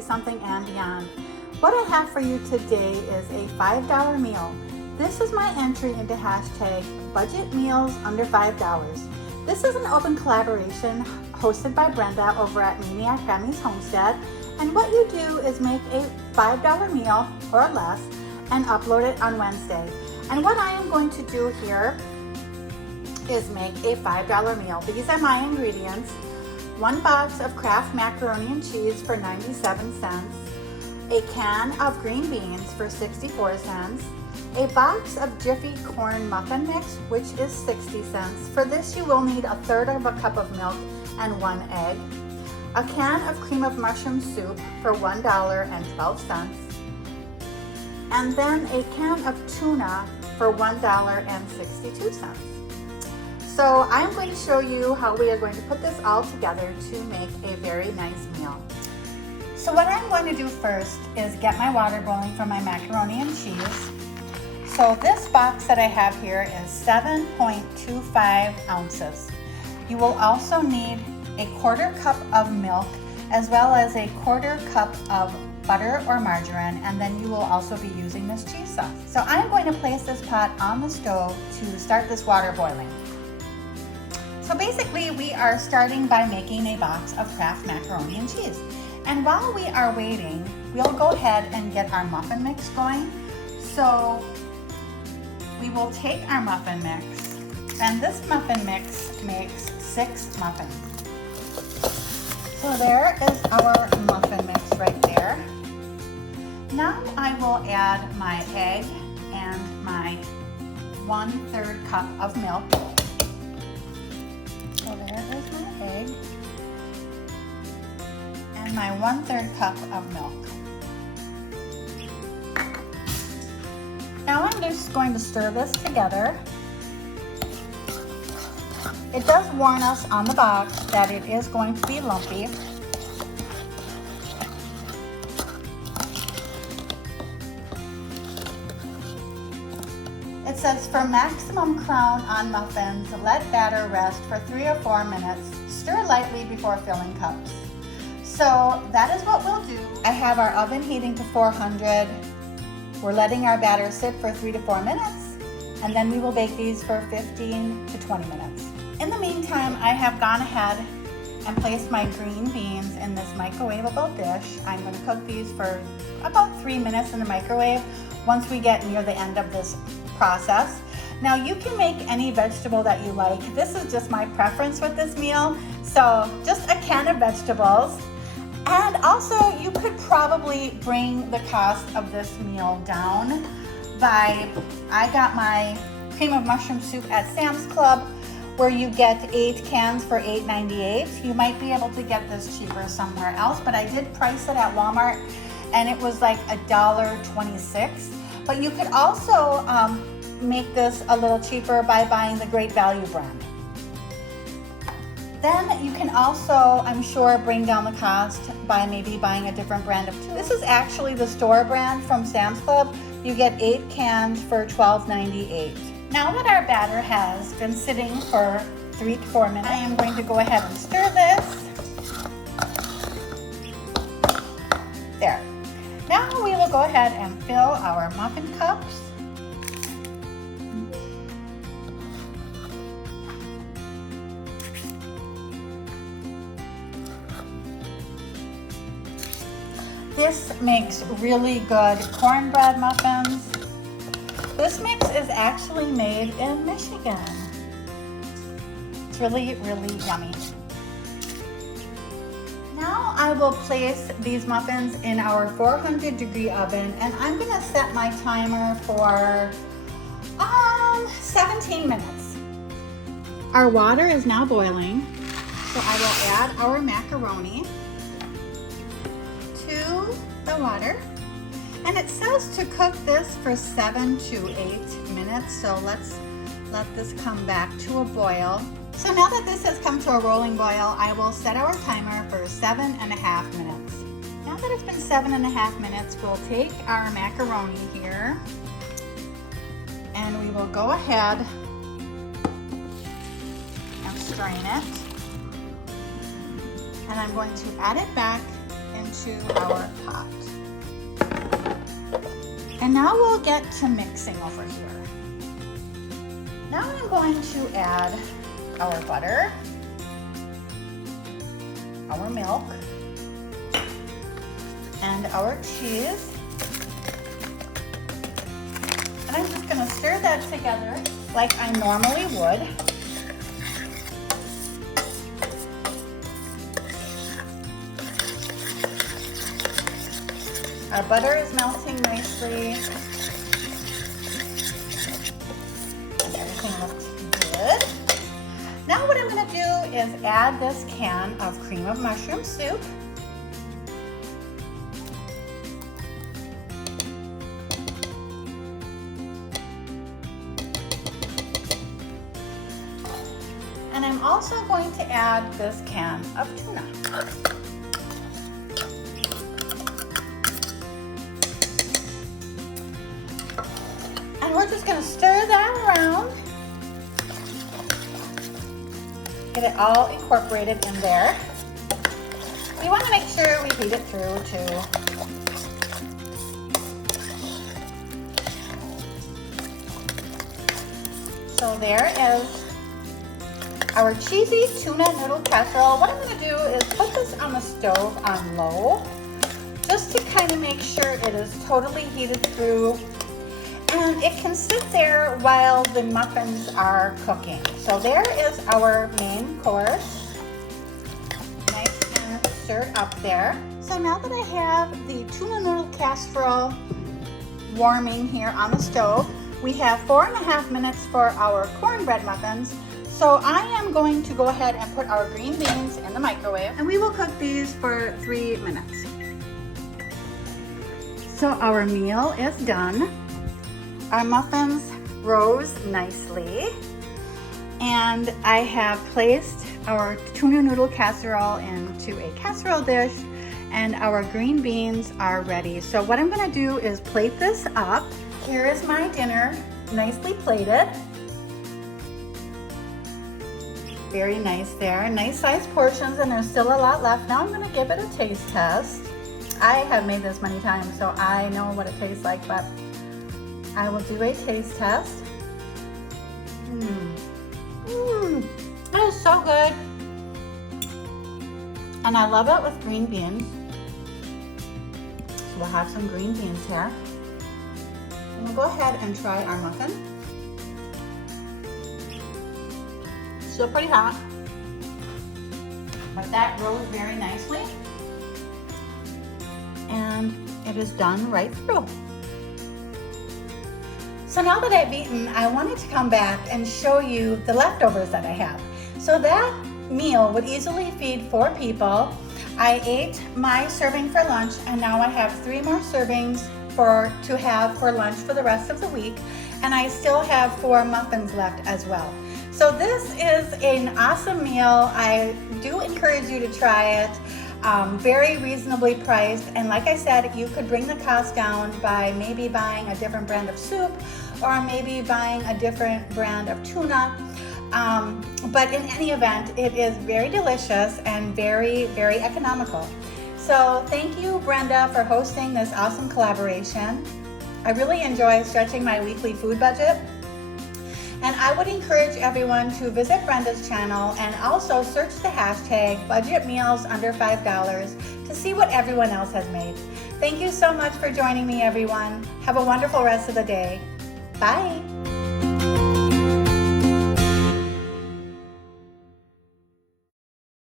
something and beyond. What I have for you today is a $5 meal. This is my entry into hashtag budget meals under $5. This is an open collaboration hosted by Brenda over at Maniac Grammy's Homestead. And what you do is make a $5 meal or less and upload it on Wednesday. And what I am going to do here is make a $5 meal. These are my ingredients. 1 box of Kraft macaroni and cheese for 97 cents. A can of green beans for 64 cents. A box of Jiffy corn muffin mix, which is 60 cents. For this you will need 1/3 of a cup of milk and 1 egg. A can of cream of mushroom soup for $1.12. And then a can of tuna for $1.62. So I'm going to show you how we are going to put this all together to make a very nice meal. So what I'm going to do first is get my water boiling for my macaroni and cheese. So this box that I have here is 7.25 ounces. You will also need a 1/4 cup of milk as well as a 1/4 cup of butter or margarine, and then you will also be using this cheese sauce. So I'm going to place this pot on the stove to start this water boiling. So basically we are starting by making a box of Kraft macaroni and cheese. And while we are waiting, we'll go ahead and get our muffin mix going. So we will take our muffin mix, and this muffin mix makes 6 muffins. So there is our muffin mix right there. Now I will add my egg and my 1/3 cup of milk. So there is my egg and my 1/3 cup of milk. Now I'm just going to stir this together. It does warn us on the box that it is going to be lumpy. It says for maximum crown on muffins, let batter rest for 3 or 4 minutes. Stir lightly before filling cups. So that is what we'll do. I have our oven heating to 400. We're letting our batter sit for 3 to 4 minutes, and then we will bake these for 15 to 20 minutes. In the meantime, I have gone ahead and placed my green beans in this microwavable dish. I'm going to cook these for about 3 minutes in the microwave once we get near the end of this process. Now you can make any vegetable that you like. This is just my preference with this meal. So just a can of vegetables. And also you could probably bring the cost of this meal down by, I got my cream of mushroom soup at Sam's Club, where you get 8 cans for $8.98. You might be able to get this cheaper somewhere else, but I did price it at Walmart and it was like $1.26. But you could also make this a little cheaper by buying the Great Value brand. Then you can also, I'm sure, bring down the cost by maybe buying a different brand of tuna. This is actually the store brand from Sam's Club. You get 8 cans for $12.98. Now that our batter has been sitting for 3 to 4 minutes, I am going to go ahead and stir this. There. Now we will go ahead and fill our muffin cups. This makes really good cornbread muffins. This mix is actually made in Michigan. It's really, really yummy. Now I will place these muffins in our 400-degree oven, and I'm gonna set my timer for 17 minutes. Our water is now boiling, so I will add our macaroni to the water. And it says to cook this for 7 to 8 minutes, so let's let this come back to a boil. So now that this has come to a rolling boil, I will set our timer for 7.5 minutes. Now that it's been 7.5 minutes, we'll take our macaroni here and we will go ahead and strain it. And I'm going to add it back into into our pot. And now we'll get to mixing over here. Now I'm going to add our butter, our milk, and our cheese. And I'm just going to stir that together like I normally would. Our butter is melting nicely. And everything looks good. Now what I'm going to do is add this can of cream of mushroom soup. And I'm also going to add this can of tuna. And we're just going to stir that around. Get it all incorporated in there. We want to make sure we heat it through too. So there is our cheesy tuna noodle casserole. What I'm going to do is put this on the stove on low, just to kind of make sure it is totally heated through. And it can sit there while the muffins are cooking. So there is our main course, nice and stirred up there. So now that I have the tuna noodle casserole warming here on the stove, we have 4.5 minutes for our cornbread muffins. So I am going to go ahead and put our green beans in the microwave, and we will cook these for 3 minutes. So our meal is done. Our muffins rose nicely, and I have placed our tuna noodle casserole into a casserole dish, and our green beans are ready. So what I'm going to do is plate this up. Here is my dinner, nicely plated. Very nice there, nice sized portions, and there's still a lot left. Now I'm going to give it a taste test. I have made this many times, so I know what it tastes like, but I will do a taste test. That is so good. And I love it with green beans. So we'll have some green beans here. And we'll go ahead and try our muffin. Still pretty hot, but that rose very nicely. And it is done right through. So now that I've eaten, I wanted to come back and show you the leftovers that I have. So that meal would easily feed 4 people. I ate my serving for lunch, and now I have 3 more servings to have for lunch for the rest of the week. And I still have 4 muffins left as well. So this is an awesome meal. I do encourage you to try it. Very reasonably priced, and like I said, you could bring the cost down by maybe buying a different brand of soup, or maybe buying a different brand of tuna. But in any event, it is very delicious and very, very economical. So thank you, Brenda, for hosting this awesome collaboration. I really enjoy stretching my weekly food budget. And I would encourage everyone to visit Brenda's channel and also search the hashtag budget meals under $5 to see what everyone else has made. Thank you so much for joining me, everyone. Have a wonderful rest of the day. Bye.